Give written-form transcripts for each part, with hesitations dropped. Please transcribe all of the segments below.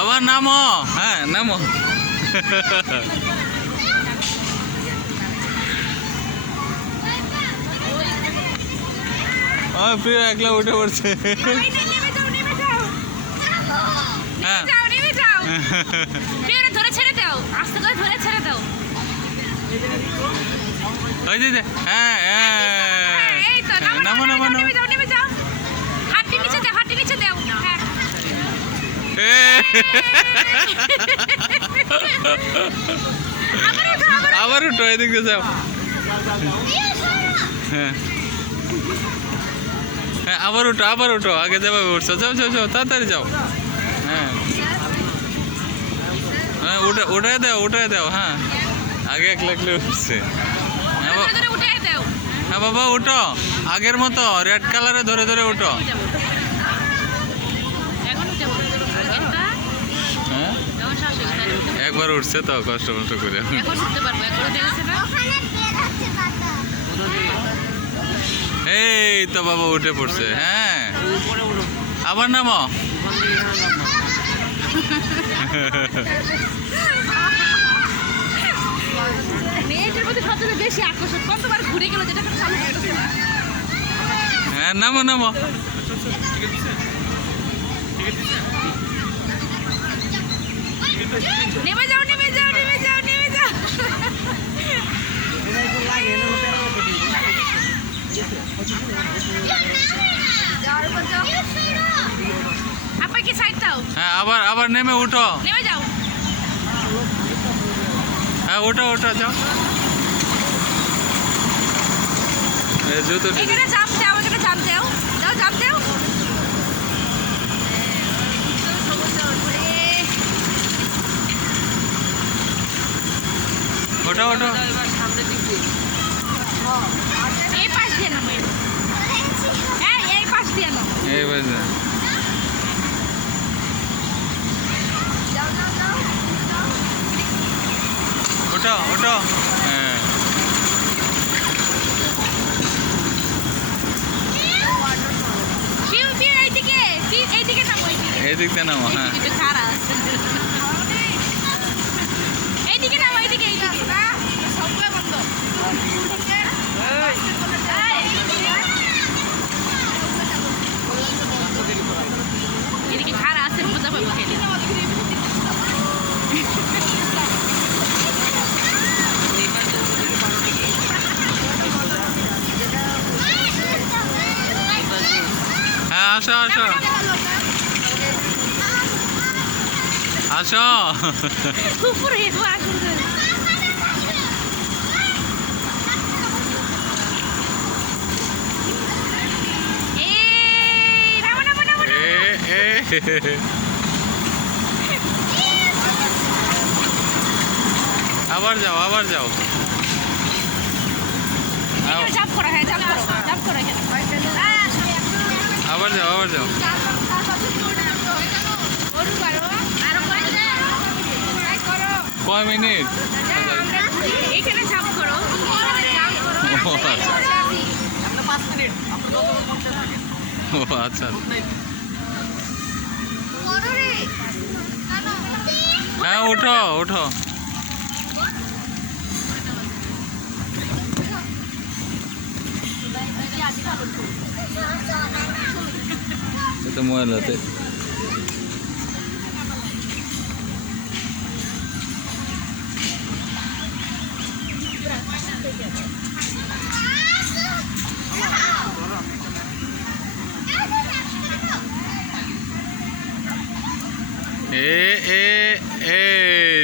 বাবা নামো, হ্যাঁ নামো। প্রিয় একলা উঠে পড়ছে। হ্যাঁ হ্যাঁ হ্যাঁ নামো নামো নামো। আবার উঠো, এদিক দিয়ে যাও। হ্যাঁ হ্যাঁ আবার উঠো, আবার উঠো, আগে যাবে উঠছো, যাও যাও যাও তাড়াতাড়ি যাও। হ্যাঁ হ্যাঁ উঠায় দাও, উঠায় দাও। হ্যাঁ আগে এক লাগলে উঠছে। হ্যাঁ বাবা উঠো, আগের মতো রেড কালারে ধরে ধরে উঠো। হ্যাঁ একবার উঠছে তো কষ্ট কষ্ট করে। এই তো বাবা উঠে পড়ছে। হ্যাঁ আবার নামো। হ্যাঁ নামো নামো। নেমে যাও, নেমে যাও, নেমে যাও, নেমে যাও। আপা কি সাইড দাও। হ্যাঁ আবার আবার নেমে উঠো, নেমে যাও। হ্যাঁ ওঠো ওঠো যাও। জুতো এখানে জাম্প দাও, এখানে জাম্প দাও, দাও জাম্প দাও। ওঠো ওঠো। এই পাশ দিয়ে নাও, হ্যাঁ এই পাশ দিয়ে নাও। এই বাজে ওঠো ওঠো। হ্যাঁ এইদিকে নামো, এদিক দিয়ে নামো। হ্যাঁ এইদিকে নামো, এইদিকে এইদিকে সবগুলো বন্ধ। এদিকে খারা আছে, মজা পাবো খেলে। হ্যাঁ আসো আসো আসো। উপরে আসুন। আবার যাও আবার যাও। জাম্প করো, হ্যাঁ জাম্প করো, জাম্প করো এখানে। আবার যাও আবার যাও। কয় মিনিট? এখানে জাম্প করো, ও আচ্ছা। হ্যাঁ ওঠো ওঠো। এটা ময়লাতে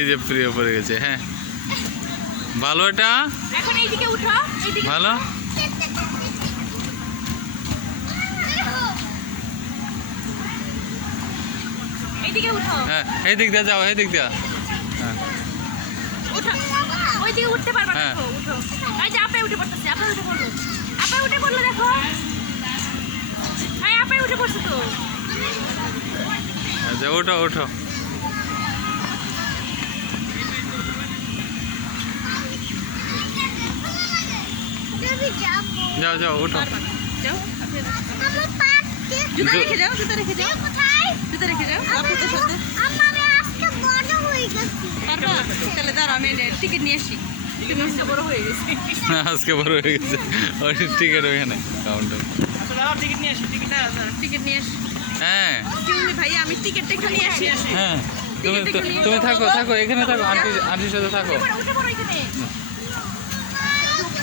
যে প্রিয় পড়ে গেছে। হ্যাঁ ভালো, এটা এখন এইদিকে উঠো, এইদিকে ভালো। এইদিকে উঠো। হ্যাঁ এই দিক দিয়ে যাও, এই দিক দিয়ে। হ্যাঁ উঠো, ওইদিকে উঠতে পারবা না। হ্যাঁ। উঠো, এই যে আপনি উঠে পড়তেছে, আপনি উঠে পড়লো, আপনি উঠে পড়লো, দেখো এই আপনি উঠে পড়ছে তো। আচ্ছা ওঠো ওঠো। যাও যাও ওঠো। যাও, জুতা রেখে যাও, জুতা রেখে যাও, জুতা রেখে যাও। পারবা? তাহলে দাঁড়াও আমি টিকিট নিয়ে আসি। তুমি আজকে বড় হয়ে গেছে। আজকে বড় হয়ে গেছে ওই টিকিট ওখানে কাউন্টার। টিকিট নিয়ে আসি। হ্যাঁ Excuse me, ভাইয়া আমি টিকিটটা একটু নিয়ে আসি। হ্যাঁ তুমি তুমি থাকো থাকো এখানে থাকো আন্টির সাথে থাকো। উঠে পড়ো এখানে।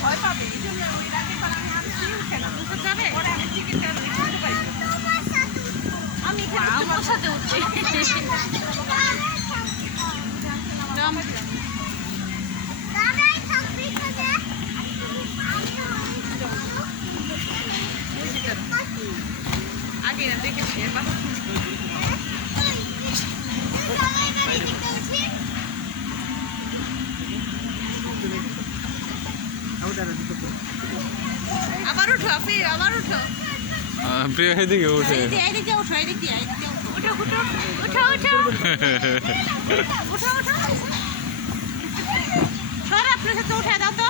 ভয় পাবে। এই জন্য ওই রাতে পালা আমি আসছি উঠে না। বুঝতে যাবে? পরে আমি টিকিটটা নিতে পারি। আমি এখানে তোমার সাথে উঠছি। আগে না দেখেছি বাবা। আবার উঠো আপনি আবার উঠো। প্রিয় এদিকে উঠে এদিকে উঠো এদিকে উঠো উঠো উঠো উঠো উঠো উঠো সর আপনার সাথে উঠে দাও তো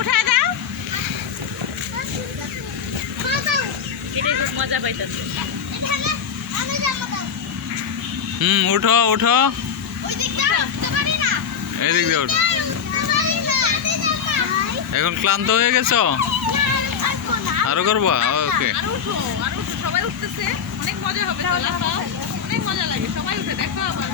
উঠে দাও। এটা খুব মজা পাইতেছে। উঠো উঠো এদিক দিয়ে উঠো। এখন ক্লান্ত হয়ে গেছো আরো করবো ওকে। আরো উঠো সবাই উঠতেছে অনেক মজা হবে তো লাফাও অনেক মজা লাগে সবাই উঠে দেখো আবার